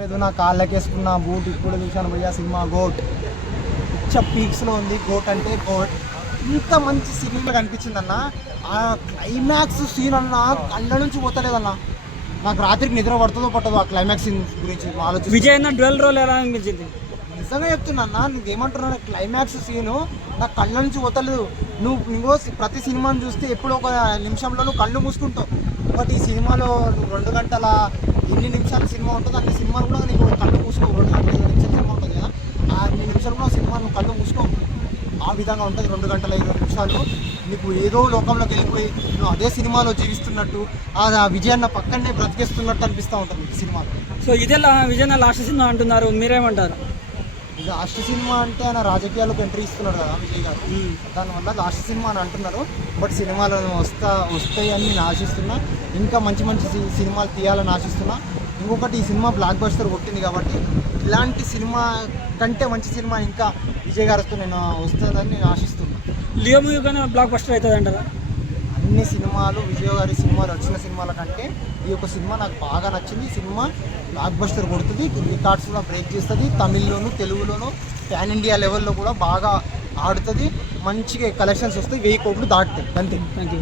లేదు నా కాళ్ళకేసుకున్న బూట్ ఇప్పుడు చూశాను భయ్యా సినిమా గోట్. పిచ్చ పీక్స్లో ఉంది గోట్ అంటే గోట్. ఇంత మంచి సినిమా కనిపించింది అన్న ఆ క్లైమాక్స్ సీన్ అన్న కళ్ళ నుంచి పోతలేదన్న. నాకు రాత్రికి నిద్ర పడుతుందో పట్టదో ఆ క్లైమాక్స్ సీన్ గురించి ఆలోచించి విజయ్ డ్వెల్ రోల్ ఎలా అనిపించింది? నిజంగా చెప్తున్నా అన్న నీకేమంటున్నా క్లైమాక్స్ సీను నాకు కళ్ళ నుంచి పోతలేదు. నువ్వు నువ్వు ప్రతి సినిమాని చూస్తే ఎప్పుడో ఒక నిమిషంలో నువ్వు కళ్ళు మూసుకుంటావు. బట్ ఈ సినిమాలో నువ్వు రెండు గంటల అన్ని నిమిషాలు సినిమా ఉంటుంది అన్ని సినిమాలు కూడా నీకు కళ్ళు మూసుకో రెండు గంటల ఇరవై నిమిషాలు సినిమా ఉంటుంది కదా? ఆ అన్ని నిమిషాలు కూడా సినిమా నువ్వు కళ్ళు మూసుకో. ఆ విధంగా ఉంటుంది రెండు గంటల ఇరవై నిమిషాలు. నీకు ఏదో లోకంలోకి వెళ్ళిపోయి నువ్వు అదే సినిమాలో జీవిస్తున్నట్టు ఆ ఆ విజయాన్న పక్కనే బ్రతికేస్తున్నట్టు అనిపిస్తూ ఉంటుంది ఈ సినిమాలో. సో ఇదే విజయన్న లాస్ట్ సినిమా అంటున్నారు మీరేమంటారు? లాస్ట్ సినిమా అంటే ఆయన రాజకీయాలకు ఎంట్రీ ఇస్తున్నాడు కదా విజయ్ గారు. దానివల్ల లాస్ట్ సినిమా అని అంటున్నారు. బట్ సినిమాలు వస్తా వస్తాయని నేను ఆశిస్తున్నా. ఇంకా మంచి మంచి సినిమాలు తీయాలని ఆశిస్తున్నా. ఇంకొకటి ఈ సినిమా బ్లాక్ బస్టర్ కొట్టింది కాబట్టి ఇలాంటి సినిమా కంటే మంచి సినిమా ఇంకా విజయ్ గారితో నేను వస్తుందని నేను ఆశిస్తున్నా. లియో మూవీ కానీ బ్లాక్ బస్టర్ అవుతుంది అంటారా అన్ని సినిమాలు విజయ్ గారి సినిమాలు వచ్చిన సినిమాల కంటే ఈ యొక్క సినిమా నాకు బాగా నచ్చింది. ఈ సినిమా బ్లాక్ బస్టర్ కొడుతుంది. రికార్డ్స్ కూడా బ్రేక్ చేస్తుంది. తమిళ్ళోను తెలుగులోను పాన్ ఇండియా లెవెల్లో కూడా బాగా ఆడుతుంది. మంచిగా కలెక్షన్స్ వస్తాయి. వెయ్యి కోట్లు దాటుతాయి. అంతే. Thank you